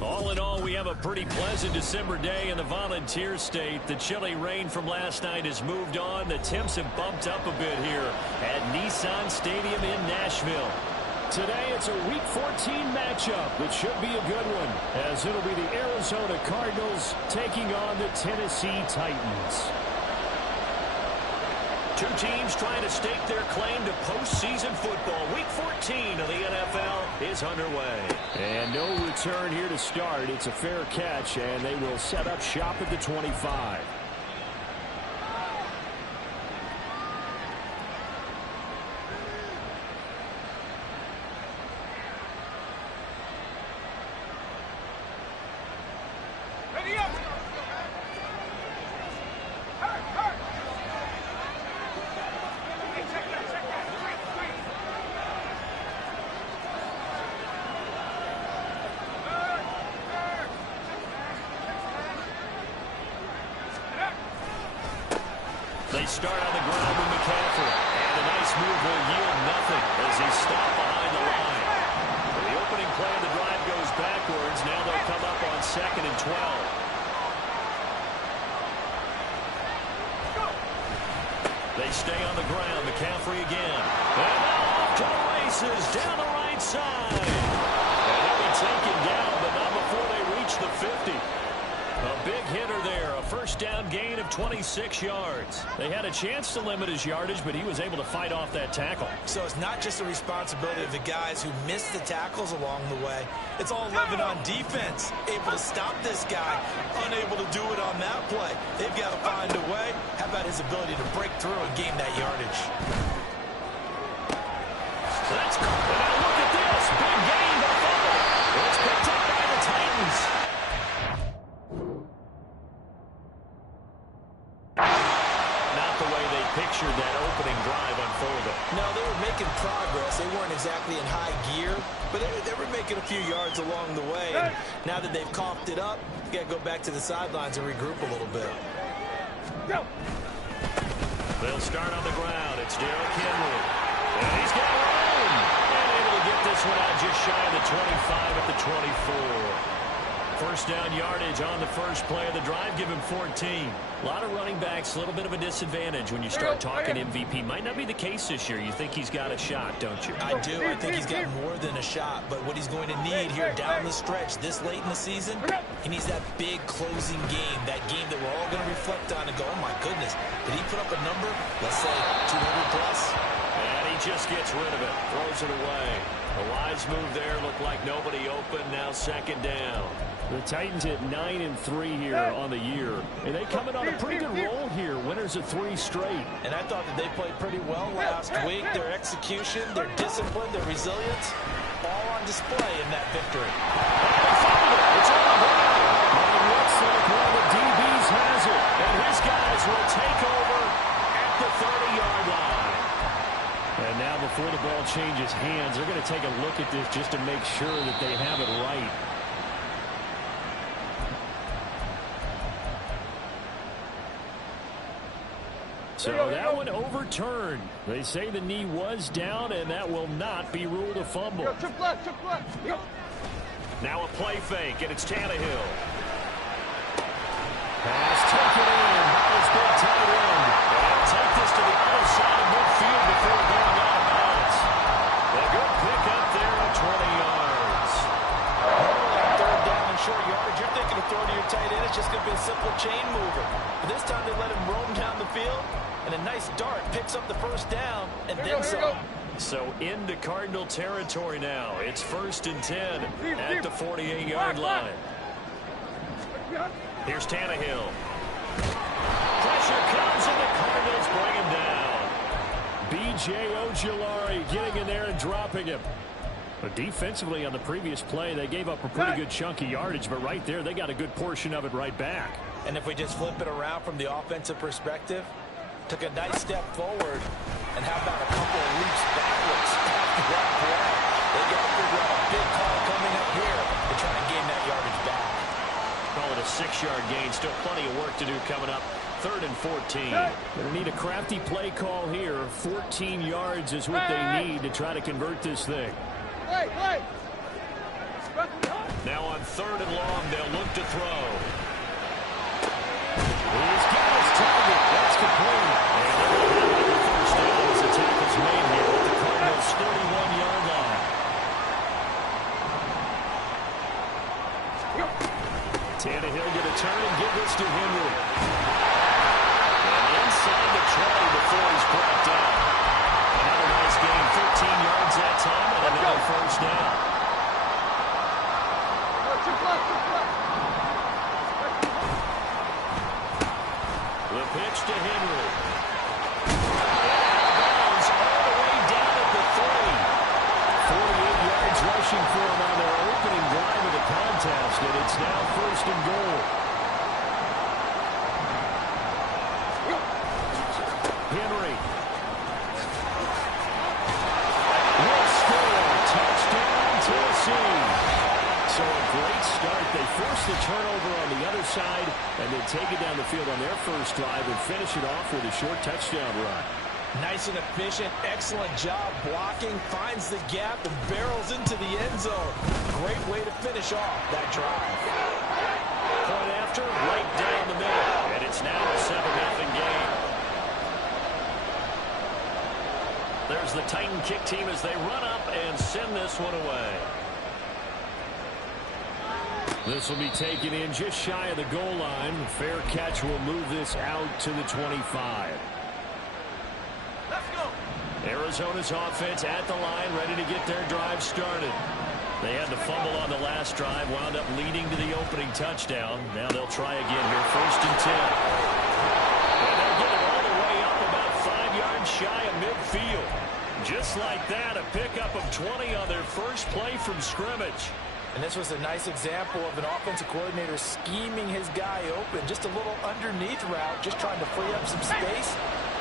All in all, we have a pretty pleasant December day in the Volunteer State. The chilly rain from last night has moved on. The temps have bumped up a bit here at Nissan Stadium in Nashville. Today, it's a Week 14 matchup that should be a good one, as it'll be the Arizona Cardinals taking on the Tennessee Titans. Two teams trying to stake their claim to postseason football. Week 14 of the NFL is underway. And no return here to start. It's a fair catch, and they will set up shop at the 25. They start on the ground with McCaffrey. And a nice move will yield nothing as he's stopped behind the line. The opening play of the drive goes backwards. Now they'll come up on 2nd and 12. They stay on the ground. McCaffrey again. And off to the races down the right side. And he'll be taken down, but not before they reach the 50. A big hitter there, a first down gain of 26 yards. They had a chance to limit his yardage, but he was able to fight off that tackle. So it's not just the responsibility of the guys who missed the tackles along the way. It's all living on defense, able to stop this guy, unable to do it on that play. They've got to find a way. How about his ability to break through and gain that yardage? That's cool. Now look at this. Big gain by Butler. It's picked up by the Titans. Pictured that opening drive unfolded. No, they were making progress. They weren't exactly in high gear, but they were making a few yards along the way. And now that they've coughed it up, you got to go back to the sidelines and regroup a little bit. They'll start on the ground. It's Derrick Henry. And he's got room. And able to get this one out just shy of the 25 at the 24. First down yardage on the first play of the drive, give him 14. A lot of running backs, a little bit of a disadvantage when you start talking MVP. Might not be the case this year. You think he's got a shot, don't you? I do. I think he's got more than a shot. But what he's going to need here down the stretch this late in the season, he needs that big closing game, that game that we're all going to reflect on and go, oh, my goodness, did he put up a number, let's say 200 plus? And he just gets rid of it. Throws it away. A wise move there. Looked like nobody open. Now second down. The Titans at 9-3 here on the year. And they come in on a pretty good roll here. Winners of 3 straight. And I thought that they played pretty well last week. Their execution, their discipline, their resilience, all on display in that victory. It's on the ground. And it looks like one of the DBs has it. And his guys will take over at the 30-yard line. And now before the ball changes hands, they're going to take a look at this just to make sure that they have it right. So that one overturned. They say the knee was down, and that will not be ruled a fumble. Now a play fake, and it's Tannehill. Pass taken in by his big tight end. They'll take this to the other side of midfield before going out of bounds. A good pick up there at 20 yards. Third down and short yardage. You're thinking of throwing to your tight end. It's just going to be a simple chain mover. But this time they let him roam down the field. And a nice dart picks up the first down and then some. So into Cardinal territory now. It's 1st and 10 at the 48-yard line. Here's Tannehill. Pressure comes and the Cardinals bring him down. B.J. Ojulari getting in there and dropping him. But defensively on the previous play, they gave up a pretty good chunk of yardage. But right there, they got a good portion of it right back. And if we just flip it around from the offensive perspective, took a nice step forward, and how about a couple of leaps backwards after that play? They got to figure out a big call coming up here to try and gain that yardage back. Call it a 6-yard gain. Still plenty of work to do coming up. 3rd and 14. Going to need a crafty play call here. 14 yards is what they need to try to convert this thing. Now on 3rd and long, they'll look to throw. He's got his target. That's complete. And the first down as the tackle's made here at the Cardinals' 31-yard line. Tannehill going to turn and give this to Henry. And inside the 20 before he's brought down. Another nice gain, 13 yards that time, and another first down. The pitch to Henry. Bounds all the way down at the 3. 48 yards rushing for him on their opening drive of the contest, and it's now 1st and goal. Henry. Will score. Touchdown, Tennessee. So a great start. They force the turnover on the other side and then take it down the field on their first drive and finish it off with a short touchdown run. Nice and efficient. Excellent job blocking. Finds the gap and barrels into the end zone. Great way to finish off that drive. Point after, right down the middle. And it's now a 7-0 game. There's the Titan kick team as they run up and send this one away. This will be taken in just shy of the goal line. Fair catch will move this out to the 25. Let's go. Arizona's offense at the line, ready to get their drive started. They had the fumble on the last drive, wound up leading to the opening touchdown. Now they'll try again here, 1st and 10. And they'll get it all the way up about 5 yards shy of midfield. Just like that, a pickup of 20 on their first play from scrimmage. And this was a nice example of an offensive coordinator scheming his guy open. Just a little underneath route, just trying to free up some space,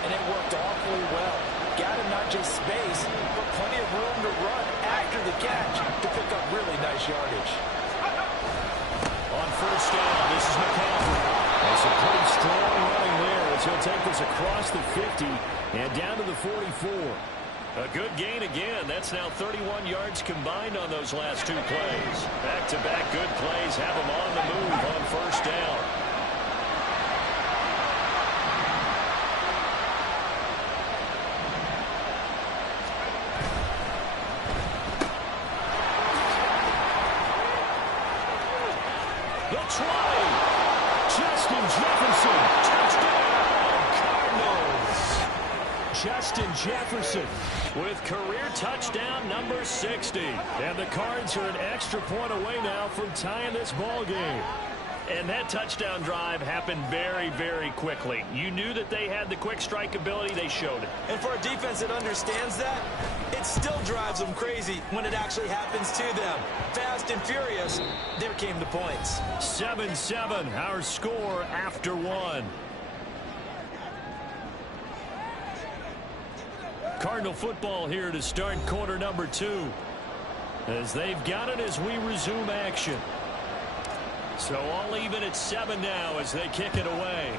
and it worked awfully well. Got him not just space, but plenty of room to run after the catch to pick up really nice yardage. On 1st down, this is McCaffrey. That's a pretty strong running there as he'll take this across the 50 and down to the 44. A good gain again. That's now 31 yards combined on those last 2 plays. Back-to-back good plays have them on the move on 1st down. The try. Justin Jefferson. Touchdown, Cardinals. Justin Jefferson with career touchdown number 60. And the Cards are an extra point away now from tying this ball game. And that touchdown drive happened very, very quickly. You knew that they had the quick strike ability. They showed it. And for a defense that understands that, it still drives them crazy when it actually happens to them. Fast and furious, there came the points. 7-7, our score after one. Cardinal football here to start quarter number 2. As they've got it as we resume action. So all even at 7 now as they kick it away.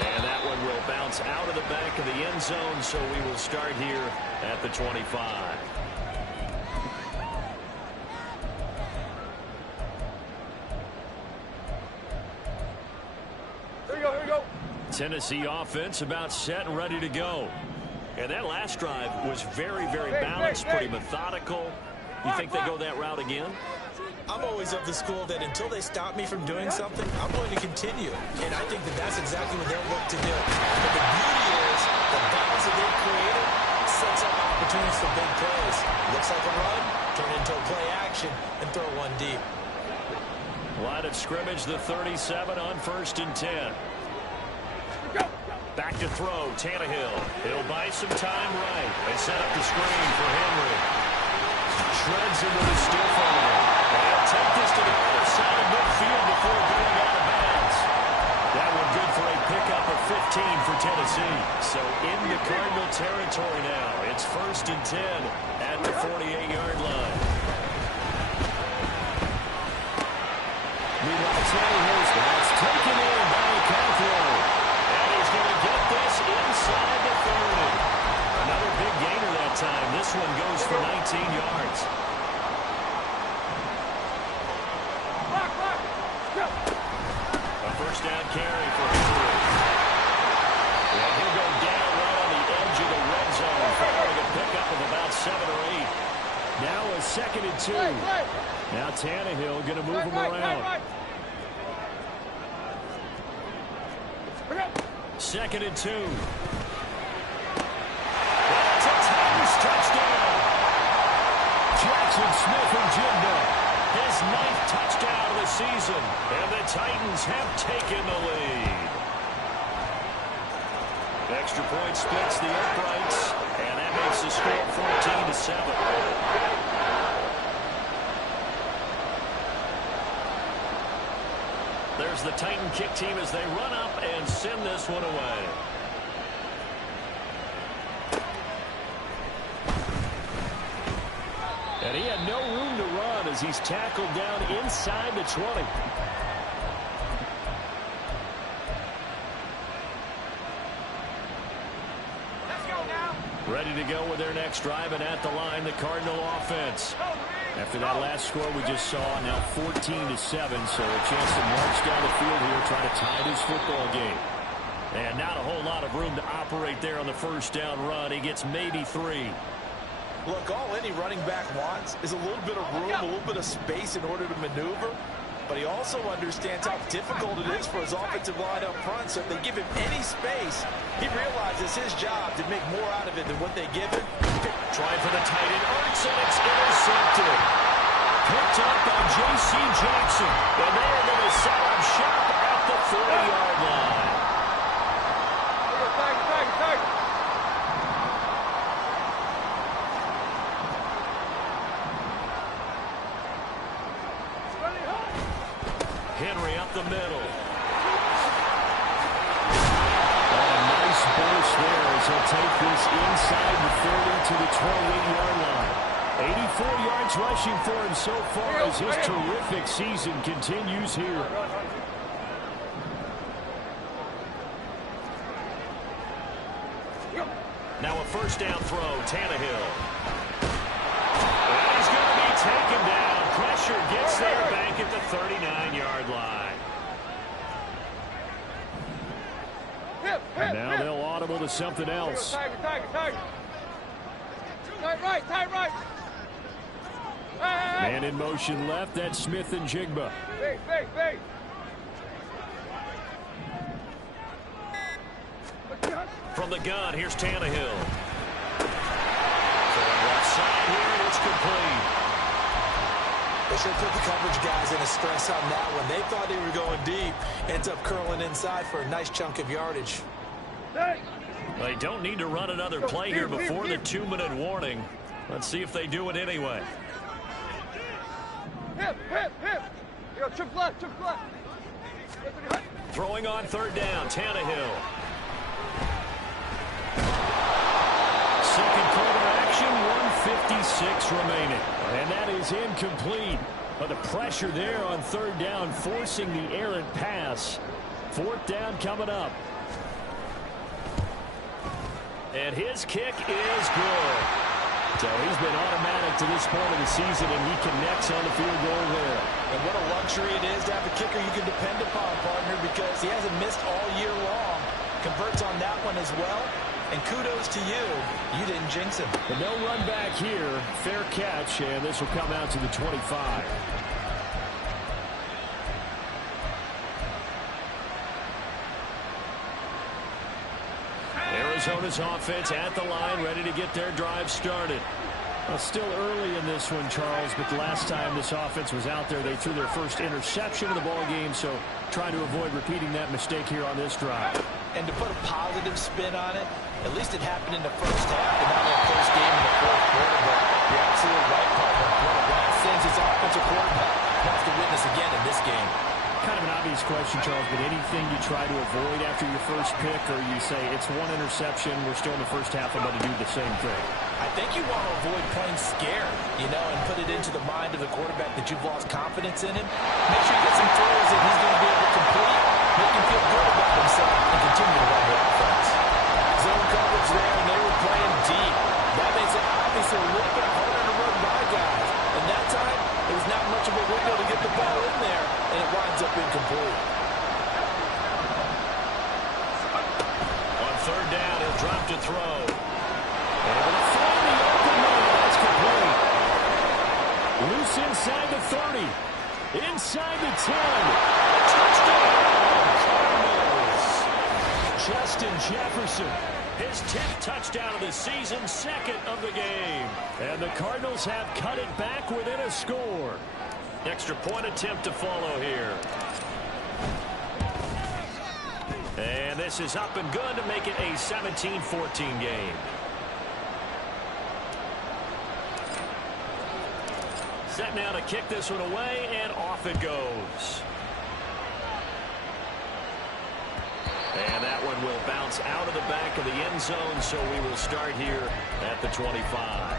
And that one will bounce out of the back of the end zone, so we will start here at the 25. Here we go. Tennessee offense about set and ready to go. And that last drive was very, very balanced, pretty methodical. You think they go that route again? I'm always of the school that until they stop me from doing something, I'm going to continue. And I think that that's exactly what they'll look to do. But the beauty is the balance that they've created sets up opportunities for big plays. Looks like a run, turn into a play action, and throw one deep. Line of scrimmage, the 37 on 1st and 10. Back to throw, Tannehill. He'll buy some time right and set up the screen for Henry. Shreds into the stiff arm. And take this to the other side of midfield before going out of bounds. That one good for a pickup of 15 for Tennessee. So into Cardinal territory now. It's 1st and 10 at the 48-yard line. Meanwhile, Tannehill's that's taken in by Cathro. And he's going to get this inside the 30. Another big gainer that time. This one goes for 19 yards. A first down carry for Henry. And he'll go down right on the edge of the red zone following a pickup of about 7 or 8. Now a 2nd and 2. Now Tannehill going to move him around. 2nd and 2. That's a Titans touchdown. Jackson Smith and Jigba. His 9th touchdown of the season. And the Titans have taken the lead. Extra point splits the uprights. And that makes the score 14-7. There's the Titan kick team as they run up and send this one away. And he had no room to run as he's tackled down inside the 20. Ready to go with their next drive, and at the line, the Cardinal offense. After that last score we just saw, now 14-7, so a chance to march down the field here, try to tie this football game. And not a whole lot of room to operate there on the first down run. He gets maybe 3. Look, all any running back wants is a little bit of room, a little bit of space in order to maneuver. But he also understands how difficult it is for his offensive line up front. So if they give him any space, he realizes his job to make more out of it than what they give him. Trying for the tight end. Ertz, and it's intercepted. Picked up by J.C. Jackson. And they are going to set up shop at the 40-yard line. Henry up the middle. Oh, nice burst there as he'll take this inside the 30 to the 28-yard line. 84 yards rushing for him so far as his terrific season continues here. Now a first down throw, Tannehill. And he's going to be taken down. Pressure gets there back at the 39-yard line. And now they'll audible to something else. Tight right. Man in motion left, that's Smith and Jigba. Big. From the gun, here's Tannehill. Throwing left side here, and it's complete. They should put the coverage guys in a stress on that one. They thought they were going deep. Ends up curling inside for a nice chunk of yardage. They don't need to run another play here before the 2-minute warning. Let's see if they do it anyway. Hip. You go, trip left. Throwing on third down, Tannehill. Second quarter action, 1:56 remaining. And that is incomplete. But the pressure there on third down, forcing the errant pass. Fourth down coming up. And his kick is good. So he's been automatic to this point of the season, and he connects on the field goal there. And what a luxury it is to have a kicker you can depend upon, partner, because he hasn't missed all year long. Converts on that one as well. And kudos to you. You didn't jinx him. But no run back here. Fair catch, and this will come out to the 25. Arizona's offense at the line, ready to get their drive started. Well, still early in this one, Charles, but the last time this offense was out there, they threw their first interception of the ball game, so trying to avoid repeating that mistake here on this drive. And to put a positive spin on it, at least it happened in the first half and not in the first game in the fourth quarter. But you're absolutely right, partner. One of Ryan Sims' offensive quarterback wants to witness again in this game. Kind of an obvious question, Charles, but anything you try to avoid after your first pick, or you say it's one interception, we're still in the first half, I'm going to do the same thing? I think you want to avoid playing scared, and put it into the mind of the quarterback that you've lost confidence in him. Make sure you get some throws that he's going to be able to complete, make him feel good about himself, and continue to run the offense. Zone coverage there, and they were playing deep. That makes it obviously a little bit harder to run by guys. And that time, it was not much of a window to get the ball in there, and it winds up incomplete. On third down, he'll drop to throw. Able to find the open man. That's complete. Loose inside the 30. Inside the 10. Touchdown, Cardinals. Justin Jefferson. His 10th touchdown of the season, second of the game. And the Cardinals have cut it back within a score. Extra point attempt to follow here. And this is up and good to make it a 17-14 game. Set now to kick this one away, and off it goes. And that one will bounce out of the back of the end zone, so we will start here at the 25.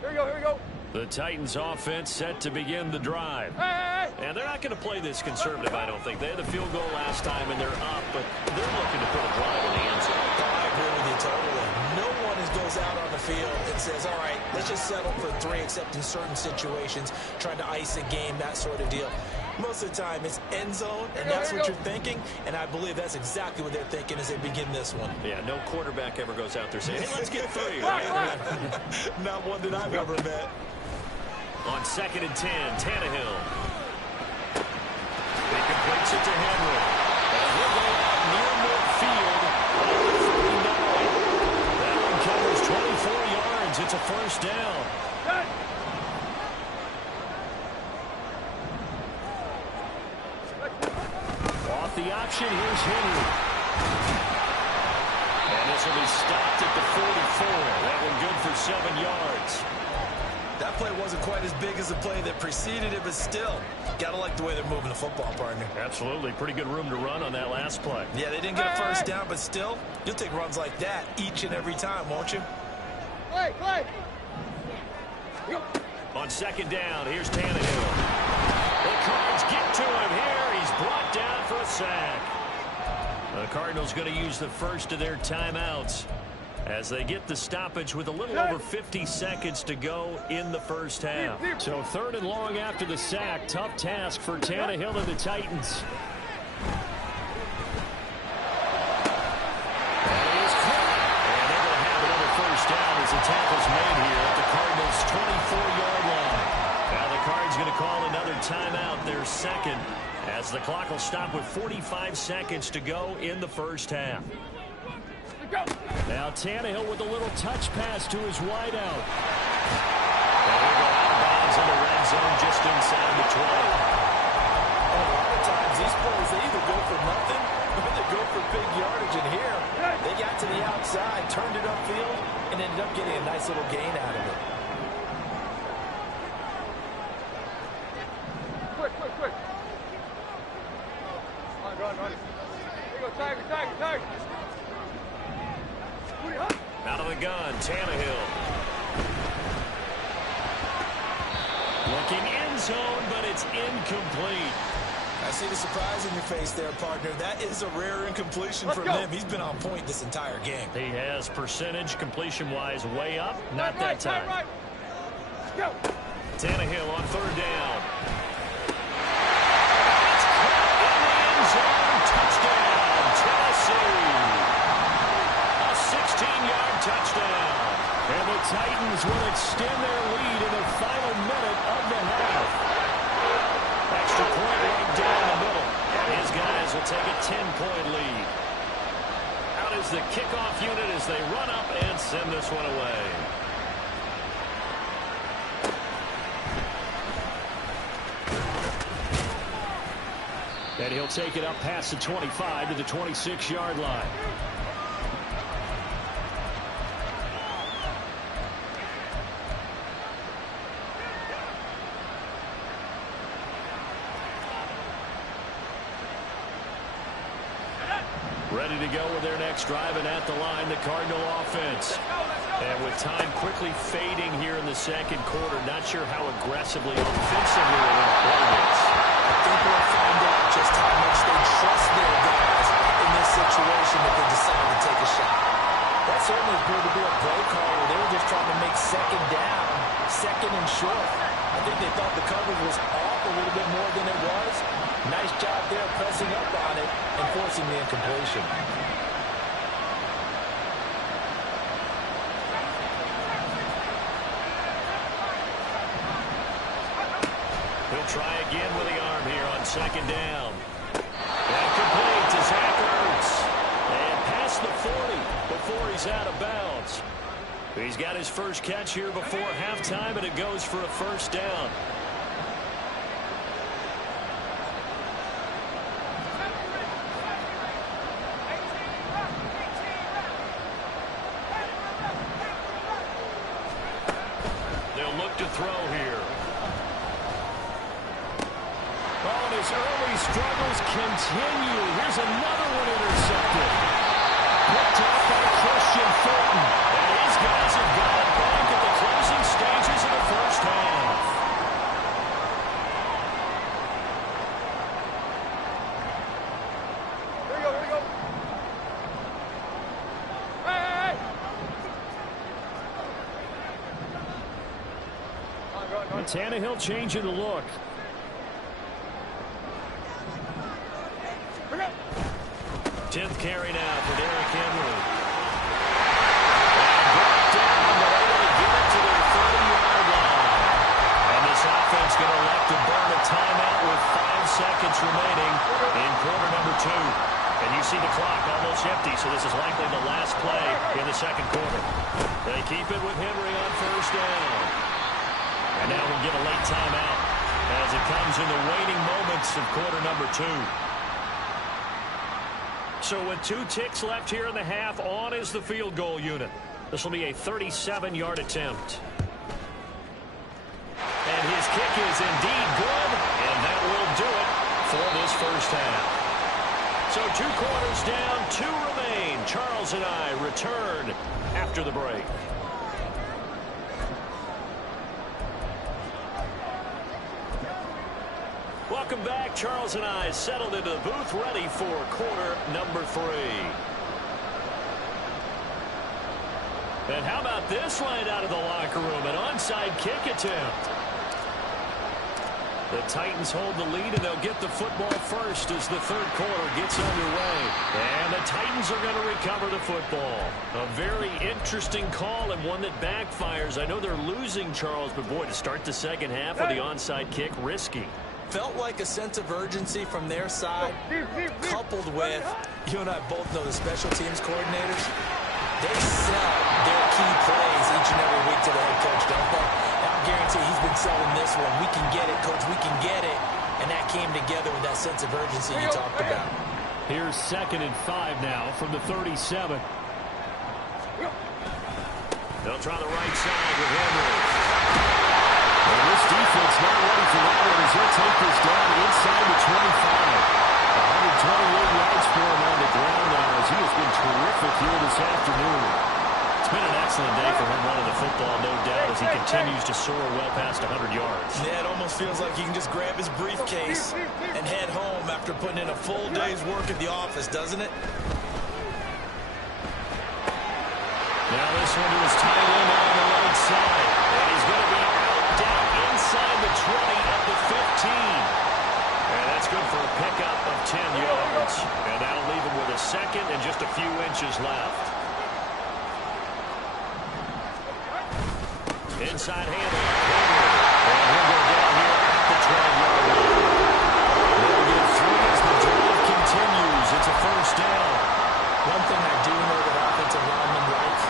Here we go. The Titans offense set to begin the drive. Hey. And they're not going to play this conservative, I don't think. They had the field goal last time, and they're up, but they're looking to put a drive in the end zone. I agree with you totally. No one goes out on the field and says, all right, let's just settle for 3, except in certain situations, trying to ice a game, that sort of deal. Most of the time, it's end zone, and that's what you're thinking, and I believe that's exactly what they're thinking as they begin this one. Yeah, no quarterback ever goes out there saying, hey, let's get 3. Not one that I've ever met. On 2nd and 10, Tannehill. He completes it to Henry. And he'll go out near midfield at the 49. That one covers 24 yards. It's a first down. Off the option, here's Henry. And this will be stopped at the 44. That one good for 7 yards. That play wasn't quite as big as the play that preceded it, but still, gotta like the way they're moving the football, partner. Absolutely. Pretty good room to run on that last play. Yeah, they didn't get a first down, but still, you'll take runs like that each and every time, won't you? Play. On 2nd down, here's Tannehill. The Cards get to him here. He's brought down for a sack. The Cardinals going to use the first of their timeouts as they get the stoppage with a little over 50 seconds to go in the first half. So 3rd and long after the sack. Tough task for Tannehill and the Titans. And he's caught. And they're going Tannehill's going to call another timeout, their second, as the clock will stop with 45 seconds to go in the first half. Now Tannehill with a little touch pass to his wideout. And he'll go out of bounds in the red zone just inside the 20. A lot of times these plays, they either go for nothing or they go for big yardage. And here, they got to the outside, turned it upfield, and ended up getting a nice little gain out of it. Quick. Run. Here you go, Tiger. Out of the gun, Tannehill. Looking end zone, but it's incomplete. I see the surprise in your face there, partner. That is a rare incompletion from him. He's been on point this entire game. He has percentage completion-wise way up. Not that time. Right. Let's go. Tannehill on third down. It's caught in the end zone. Touchdown, Tennessee. A 16-yard touchdown. And the Titans will extend their lead in the final minute of the half. Extra point right down the middle. His guys will take a 10-point lead. Out is the kickoff unit as they run up and send this one away. And he'll take it up past the 25 to the 26-yard line. Ready to go with their next drive, and at the line, the Cardinal offense. And with time quickly fading here in the second quarter, not sure how aggressively offensively they're going to play this. I think we'll find out just how much they trust their guys in this situation if they decide to take a shot. That certainly appeared to be a play call where they were just trying to make second down, second and short. I think they thought the coverage was off a little bit more than it was. Nice job there pressing up on it and forcing the incompletion. He'll try again with the arm here on second down. And complete to Zach Ertz. And past the 40 before he's out of bounds. He's got his first catch here before halftime, and it goes for a first down. They'll look to throw here. Oh, and his early struggles continue. Here's another one intercepted. Picked up by Christian Fulton. And his guys have got it back at the closing stages of the first half. Here we go. Hey. And Tannehill changing the look. Bring up. 10th carry now for Derrick Henry. And brought down, but able to get it to their 30-yard line. And this offense going to elect to burn a timeout with 5 seconds remaining in quarter number 2. And you see the clock almost empty, so this is likely the last play in the second quarter. They keep it with Henry on first down. And now we'll get a late timeout as it comes in the waning moments of quarter number 2. So with 2 ticks left here in the half, on is the field goal unit. This will be a 37-yard attempt. And his kick is indeed good, and that will do it for this first half. So 2 quarters down, 2 remain. Charles and I return after the break. Welcome back. Charles and I settled into the booth, ready for quarter number 3. And how about this line out of the locker room? An onside kick attempt. The Titans hold the lead, and they'll get the football first as the third quarter gets underway. And the Titans are going to recover the football. A very interesting call and one that backfires. I know they're losing, Charles, but boy, to start the second half with the onside kick, risky. Felt like a sense of urgency from their side, coupled with, you and I both know the special teams coordinators, they sell their key plays each and every week to the head coach, don't they? I guarantee he's been selling this one. We can get it, coach, we can get it. And that came together with that sense of urgency you talked about. Here's 2nd and 5 now from the 37. They'll try the right side with Henry. And this defense not ready for that one as he'll take this down inside the 25. 128 yards for him on the ground now as he has been terrific here this afternoon. It's been an excellent day for him running the football, no doubt, as he continues to soar well past 100 yards. Yeah, it almost feels like he can just grab his briefcase and head home after putting in a full day's work at the office, doesn't it? Now this one to his tight end on the right side. And he's going to be out down inside the 20 at the 15. And that's good for a pickup of 10 yards. And that'll leave him with a second and just a few inches left. Inside handle. And he'll go down here at the 12-yard line. They'll get 3 as the drive continues. It's a first down. One thing I do know that offensive linemen like,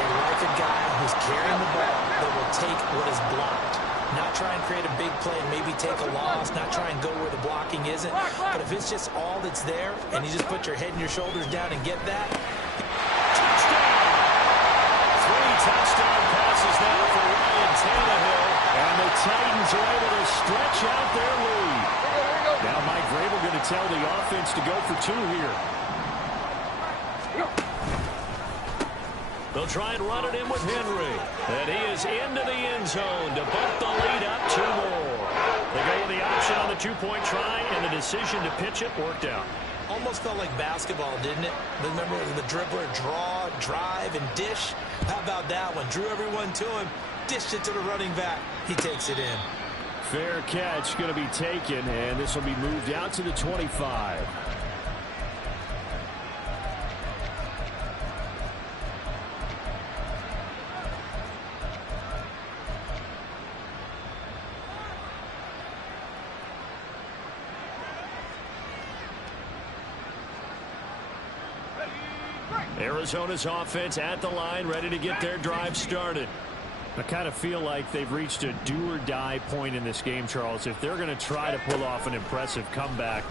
they like a guy who's carrying the ball that will take what is blocked. Not try and create a big play and maybe take a loss, not try and go where the blocking isn't. But if it's just all that's there and you just put your head and your shoulders down and get that. Touchdown! 3 touchdown passes now for Ryan Tannehill. And the Titans are able to stretch out their lead. Now Mike Vrabel going to tell the offense to go for 2 here. They'll try and run it in with Henry. And he is into the end zone to bump the lead up 2 more. They go with the option on the 2-point try, and the decision to pitch it worked out. Almost felt like basketball, didn't it? Remember the dribbler, draw, drive, and dish? How about that one? Drew everyone to him, dished it to the running back. He takes it in. Fair catch going to be taken, and this will be moved out to the 25. Arizona's offense at the line, ready to get their drive started. I kind of feel like they've reached a do-or-die point in this game, Charles. If they're going to try to pull off an impressive comeback,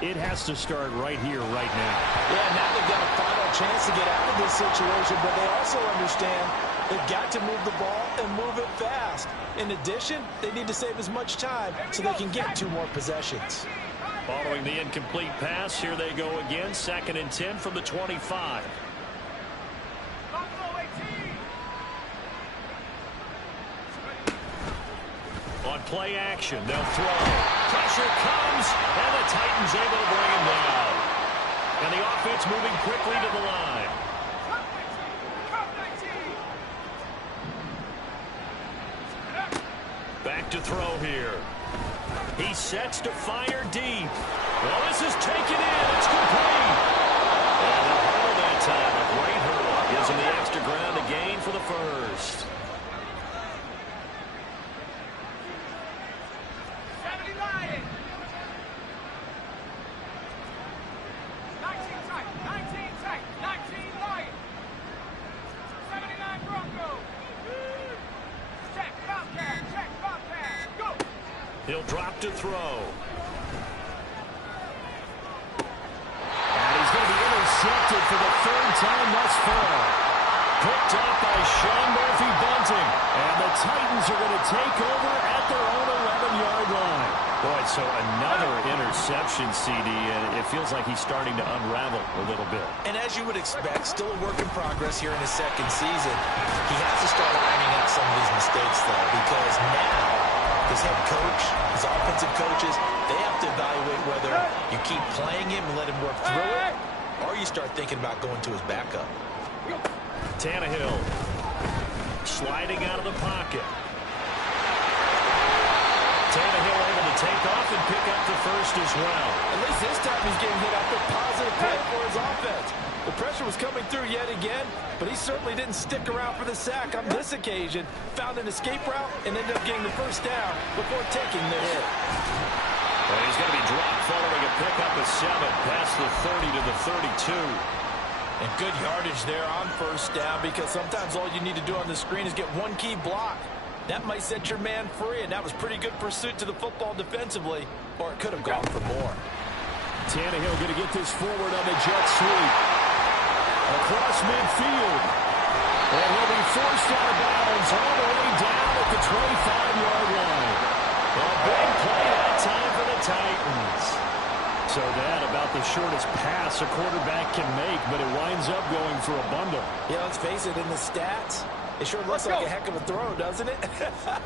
it has to start right here, right now. Yeah, now they've got a final chance to get out of this situation, but they also understand they've got to move the ball and move it fast. In addition, they need to save as much time so they can get 2 more possessions. Following the incomplete pass, here they go again. 2nd and 10 from the 25. On play action, they'll throw. Pressure comes, and the Titans able to bring him down. And the offense moving quickly to the line. Back to throw here. He sets to fire deep. Well, this is taken in. It's complete. And a hurdle that time. A great hurdle. Gives him the extra ground to gain for the first. He'll drop to throw. And he's going to be intercepted for the 3rd time thus far. Picked up by Sean Murphy-Bunting. And the Titans are going to take over at their own 11-yard line. Boy, so another interception, CD, and it feels like he's starting to unravel a little bit. And as you would expect, still a work in progress here in his 2nd season. He has to start ironing out some of these mistakes, though, because now his head coach, his offensive coaches, they have to evaluate whether you keep playing him and let him work through it, or you start thinking about going to his backup. Tannehill sliding out of the pocket. Tannehill able to will take off and pick up the first as well. At least this time he's getting hit after positive play for his offense. The pressure was coming through yet again, but he certainly didn't stick around for the sack on this occasion. Found an escape route and ended up getting the first down before taking the hit. And he's going to be dropped following a pickup of 7 past the 30 to the 32. And good yardage there on first down, because sometimes all you need to do on the screen is get one key block. That might set your man free, and that was pretty good pursuit to the football defensively, or it could have gone for more. Tannehill going to get this forward on the jet sweep. Across midfield. And he'll be forced out of bounds all the way down at the 25-yard line. A big play that time for the Titans. So that about the shortest pass a quarterback can make, but it winds up going for a bundle. Yeah, let's face it, in the stats, it sure looks like a heck of a throw, doesn't it?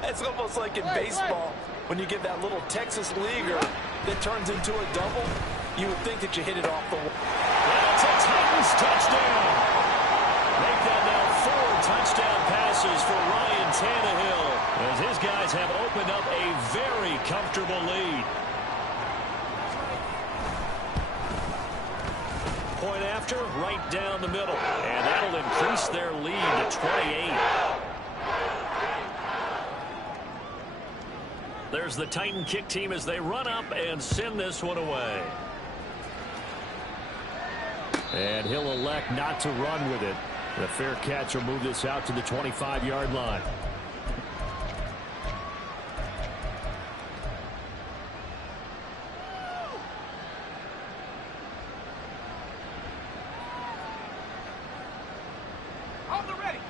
It's almost like in baseball when you get that little Texas leaguer that turns into a double. You would think that you hit it off the wall. That's a Titans touchdown. Make that now 4 touchdown passes for Ryan Tannehill, as his guys have opened up a very comfortable lead. Point after, right down the middle. And that'll increase their lead to 28. There's the Titan kick team as they run up and send this one away. And he'll elect not to run with it. The fair catch will move this out to the 25-yard line.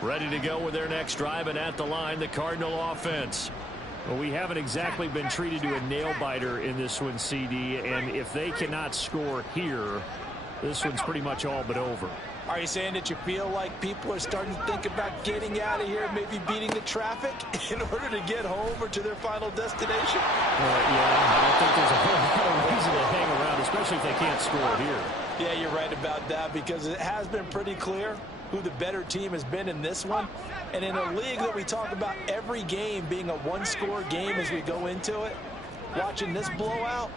Ready to go with their next drive, and at the line, the Cardinal offense. Well, we haven't exactly been treated to a nail-biter in this one, CD, and if they cannot score here, this one's pretty much all but over. Are you saying that you feel like people are starting to think about getting out of here, maybe beating the traffic in order to get home or to their final destination? Yeah, I don't think there's a whole lot of reason to hang around, especially if they can't score here. Yeah, you're right about that, because it has been pretty clear who the better team has been in this one. And in a league that we talk about every game being a one-score game as we go into it, watching this blowout,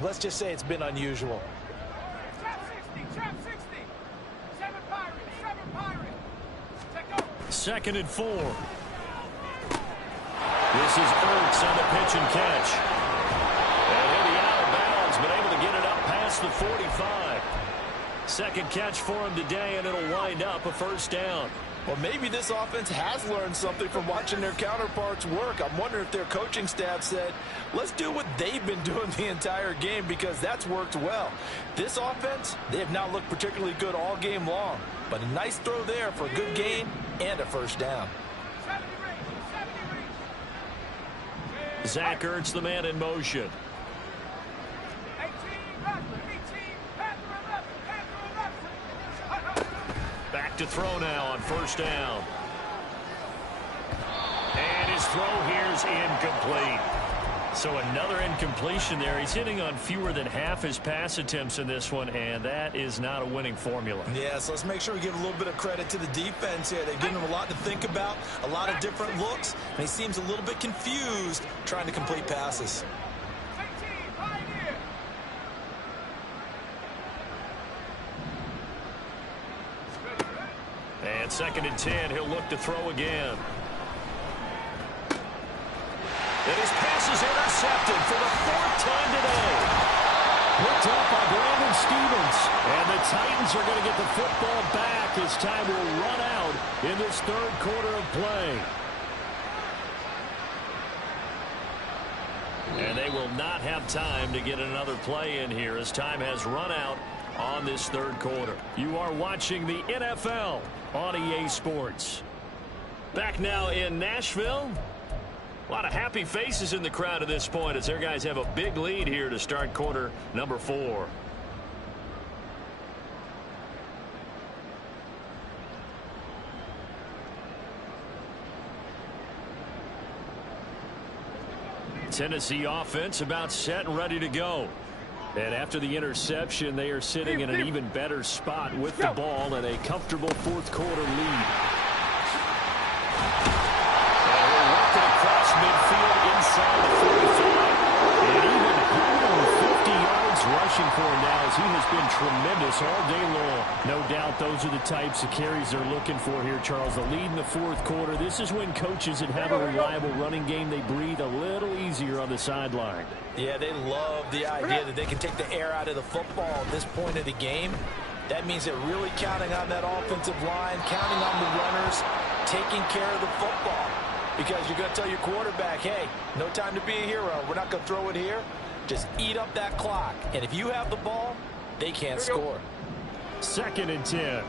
let's just say it's been unusual. Second and 4. This is Ertz on the pitch and catch. And he'll be out of bounds, but able to get it up past the 45. Second catch for him today, and it'll wind up a first down. Well, maybe this offense has learned something from watching their counterparts work. I'm wondering if their coaching staff said, let's do what they've been doing the entire game, because that's worked well. This offense, they have not looked particularly good all game long, but a nice throw there for a good gain and a first down. Zach Ertz, the man in motion. Back to throw now on first down. And his throw here's incomplete. So another incompletion there. He's hitting on fewer than half his pass attempts in this one, and that is not a winning formula. Yeah, so let's make sure we give a little bit of credit to the defense here. They've given him a lot to think about, a lot of different looks, and he seems a little bit confused trying to complete passes. And second and 10, he'll look to throw again. And his pass is intercepted for the 4th time today. Picked up by Brandon Stephens. And the Titans are going to get the football back as time will run out in this 3rd quarter of play. And they will not have time to get another play in here as time has run out on this 3rd quarter. You are watching the NFL on EA Sports. Back now in Nashville. A lot of happy faces in the crowd at this point as their guys have a big lead here to start quarter number 4. Tennessee offense about set and ready to go. And after the interception, they are sitting in an even better spot with the ball and a comfortable 4th quarter lead. And we're working across midfield inside the 45. this all day long. No doubt those are the types of carries they're looking for here, Charles. The lead in the fourth quarter. This is when coaches that have a reliable running game, they breathe a little easier on the sideline. Yeah, they love the idea that they can take the air out of the football at this point of the game. That means they're really counting on that offensive line, counting on the runners, taking care of the football. Because you're going to tell your quarterback, hey, no time to be a hero. We're not going to throw it here. Just eat up that clock. And if you have the ball, they can't score. 2nd and 10.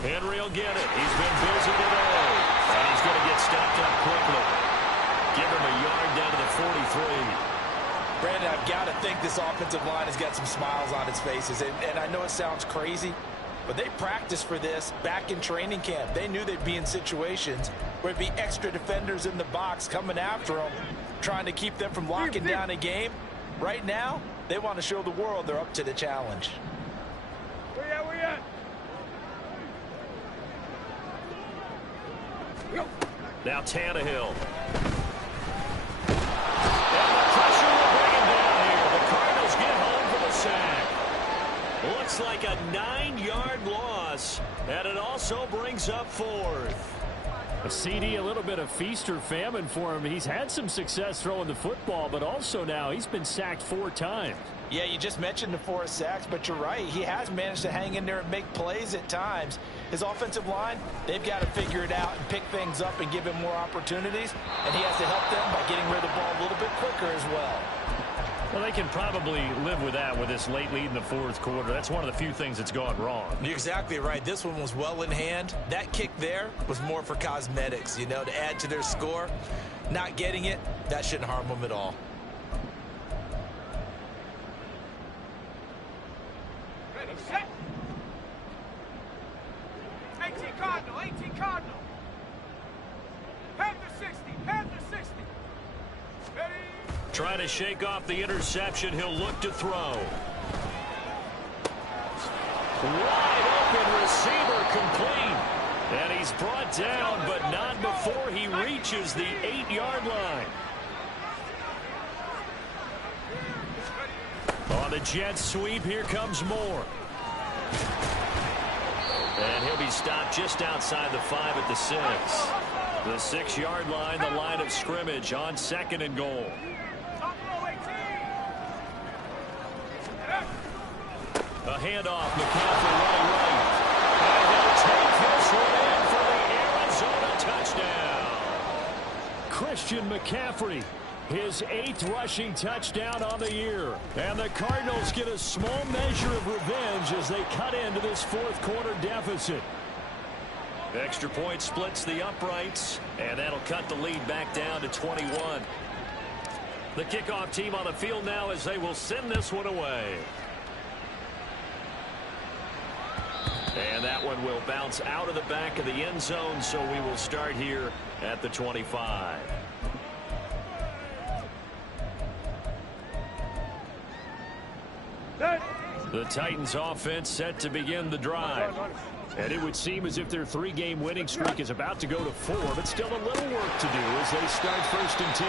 Henry will get it. He's been busy today. And he's going to get stopped up quickly. Give him a yard down to the 43. Brandon, I've got to think this offensive line has got some smiles on its faces. And I know it sounds crazy, but they practiced for this back in training camp. They knew they'd be in situations where there'd be extra defenders in the box coming after them, trying to keep them from locking down a game. Right now, they want to show the world they're up to the challenge. Where you at? Now Tannehill. And the pressure will bring him down here. The Cardinals get home for the sack. Looks like a 9-yard loss, and it also brings up 4th. A CD, a little bit of feast or famine for him. He's had some success throwing the football, but also now he's been sacked 4 times. Yeah, you just mentioned the 4 sacks, but you're right. He has managed to hang in there and make plays at times. His offensive line, they've got to figure it out and pick things up and give him more opportunities, and he has to help them by getting rid of the ball a little bit quicker as well. Well, they can probably live with that with this late lead in the fourth quarter. That's one of the few things that's gone wrong. You're exactly right. This one was well in hand. That kick there was more for cosmetics, you know, to add to their score. Not getting it, that shouldn't harm them at all. Ready, set. 18 Cardinal, 18 Cardinal. Panther 60, Panther 60. Ready. Trying to shake off the interception. He'll look to throw. Wide open receiver complete. And he's brought down, but not before he reaches the 8-yard line. On the jet sweep, here comes Moore. And he'll be stopped just outside the 5 at the 6. The 6-yard line, the line of scrimmage on 2nd and goal. A handoff, McCaffrey running right. And he'll take this one in for the Arizona touchdown. Christian McCaffrey, his 8th rushing touchdown on the year. And the Cardinals get a small measure of revenge as they cut into this fourth quarter deficit. Extra point splits the uprights, and that'll cut the lead back down to 21. The kickoff team on the field now as they will send this one away. And that one will bounce out of the back of the end zone, so we will start here at the 25. The Titans offense set to begin the drive. And it would seem as if their 3-game winning streak is about to go to 4, but still a little work to do as they start 1st and 10.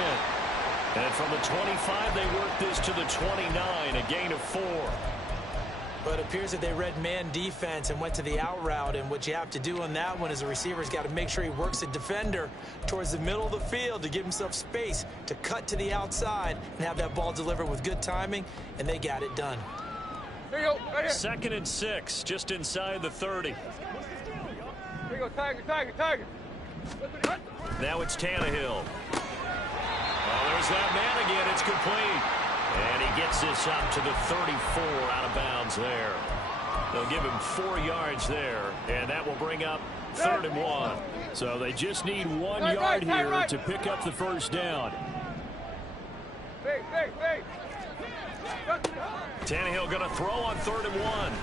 And from the 25, they work this to the 29, a gain of 4. But it appears that they read man defense and went to the out route. And what you have to do on that one is the receiver's got to make sure he works the defender towards the middle of the field to give himself space to cut to the outside and have that ball delivered with good timing, and they got it done. Here you go, right here. 2nd and 6, just inside the 30. Here you go, Tiger, Tiger, Tiger. Now it's Tannehill. Oh, there's that man again. It's complete. And he gets this up to the 34 out of bounds there. They'll give him 4 yards there, and that will bring up 3rd and 1. So they just need 1 yard here to pick up the first down. Hey, hey, hey. Tannehill going to throw on 3rd and 1.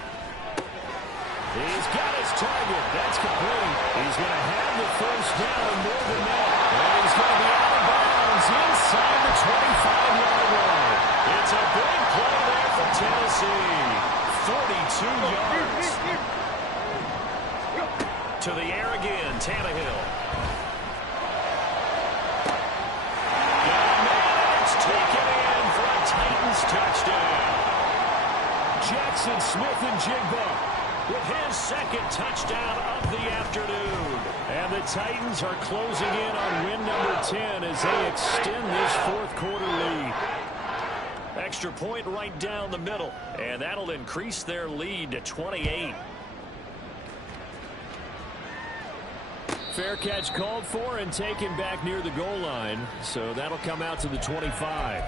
He's got his target. That's complete. He's going to have the first down and more than that. And he's going to be out of bounds inside the 25-yard line. It's a big play there for Tennessee. 42 yards. to the air again. Tannehill. It's taken in for a Titans touchdown. Jackson Smith-Njigba with his second touchdown of the afternoon. And the Titans are closing in on win number 10 as they extend this fourth quarter lead. Extra point right down the middle, and that'll increase their lead to 28. Fair catch called for and taken back near the goal line, so that'll come out to the 25.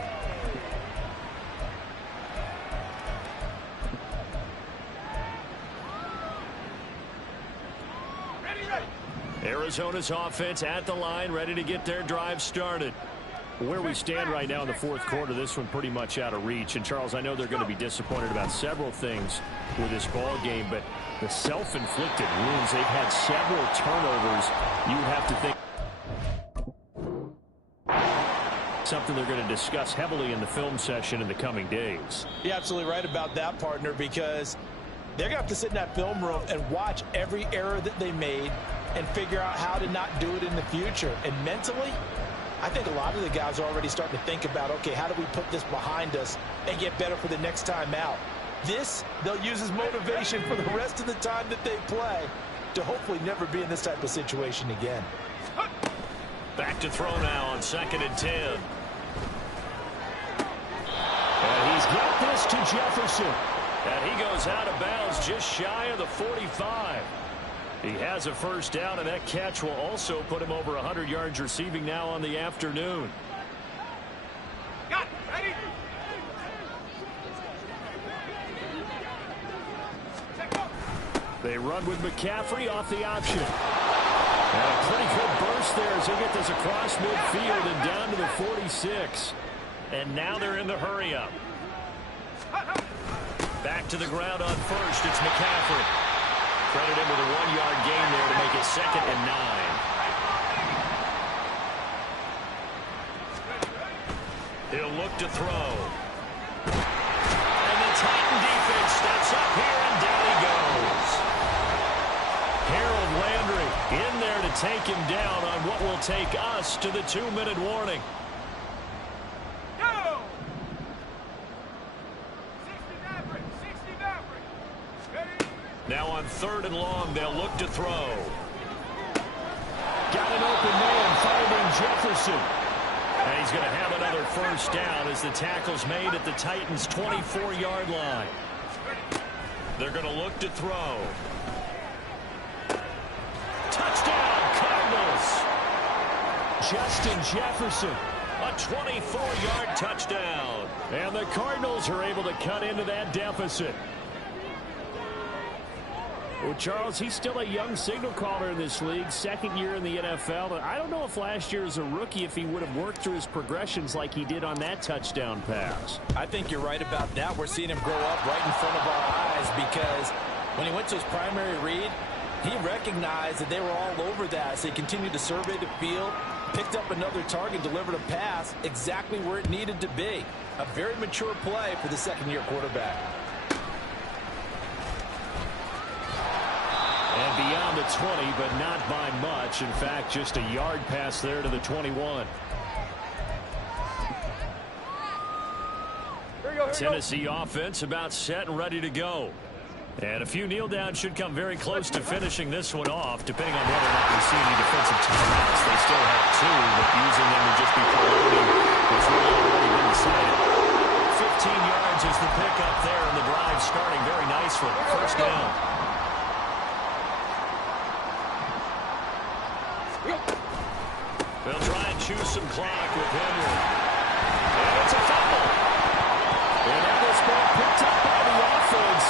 Arizona's offense at the line, ready to get their drive started. Where we stand right now in the fourth quarter, this one pretty much out of reach. And, Charles, I know they're going to be disappointed about several things with this ball game, but the self-inflicted wounds, they've had several turnovers. You have to think something they're going to discuss heavily in the film session in the coming days. You're absolutely right about that, partner, because they're going to have to sit in that film room and watch every error that they made and figure out how to not do it in the future. And mentally, I think a lot of the guys are already starting to think about, okay, how do we put this behind us and get better for the next time out? This, they'll use as motivation for the rest of the time that they play to hopefully never be in this type of situation again. Back to throw now on 2nd and 10. And he's got this to Jefferson. And he goes out of bounds just shy of the 45. He has a first down, and that catch will also put him over 100 yards receiving now on the afternoon. Got it. Ready? They run with McCaffrey off the option. And a pretty good burst there as they get this across midfield and down to the 46. And now they're in the hurry-up. Back to the ground on first. It's McCaffrey. Credit him with a 1-yard gain there to make it 2nd and 9. He'll look to throw. And the Titan defense steps up here, and down he goes. Harold Landry in there to take him down on what will take us to the 2-minute warning. Go! 60 Maverick. 60 Maverick. Ready? Now on 3rd and long, they'll look to throw. Got an open man finding Jefferson. And he's going to have another first down as the tackle's made at the Titans' 24-yard line. They're going to look to throw. Touchdown, Cardinals! Justin Jefferson, a 24-yard touchdown. And the Cardinals are able to cut into that deficit. Well, Charles, he's still a young signal caller in this league, 2nd year in the NFL. But I don't know if last year as a rookie, if he would have worked through his progressions like he did on that touchdown pass. I think you're right about that. We're seeing him grow up right in front of our eyes because when he went to his primary read, he recognized that they were all over that. So he continued to survey the field, picked up another target, delivered a pass exactly where it needed to be. A very mature play for the 2nd-year quarterback. And beyond the 20, but not by much. In fact, just a yard pass there to the 21. Tennessee offense about set and ready to go. And a few kneel downs should come very close to finishing this one off, depending on whether or not we see any defensive timeouts. They still have 2, but using them would just be prolonging what's really already been decided. 15 yards is the pickup there, and the drive starting very nicely. First down. They'll try and choose some clock with Henry. And it's a fumble. And now this ball picked up by the offense.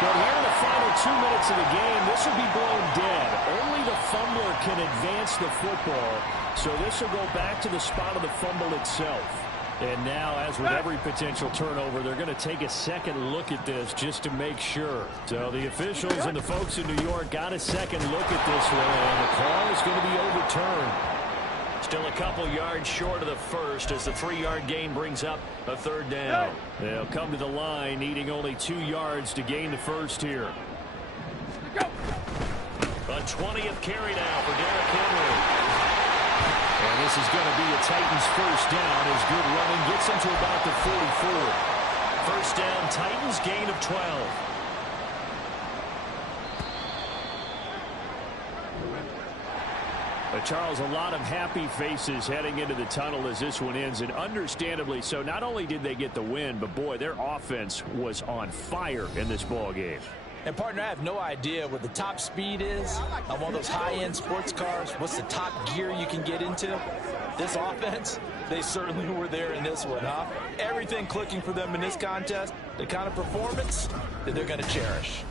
But here in the final 2 minutes of the game, this will be blown dead. Only the fumbler can advance the football. So this will go back to the spot of the fumble itself. And now, as with every potential turnover, they're going to take a second look at this just to make sure. So the officials and the folks in New York got a second look at this one, and the call is going to be overturned. Still a couple yards short of the first as the 3-yard gain brings up a 3rd down. They'll come to the line needing only 2 yards to gain the first here. A The 20th carry now for Derrick Henry. And this is going to be a Titans first down as good running gets them to about the 44. First down, Titans gain of 12. Charles, a lot of happy faces heading into the tunnel as this one ends, and understandably so. Not only did they get the win, but boy, their offense was on fire in this ball game. And, partner, I have no idea what the top speed is on one of those high-end sports cars. What's the top gear you can get into? This offense, they certainly were there in this one, huh? Everything clicking for them in this contest, the kind of performance that they're going to cherish.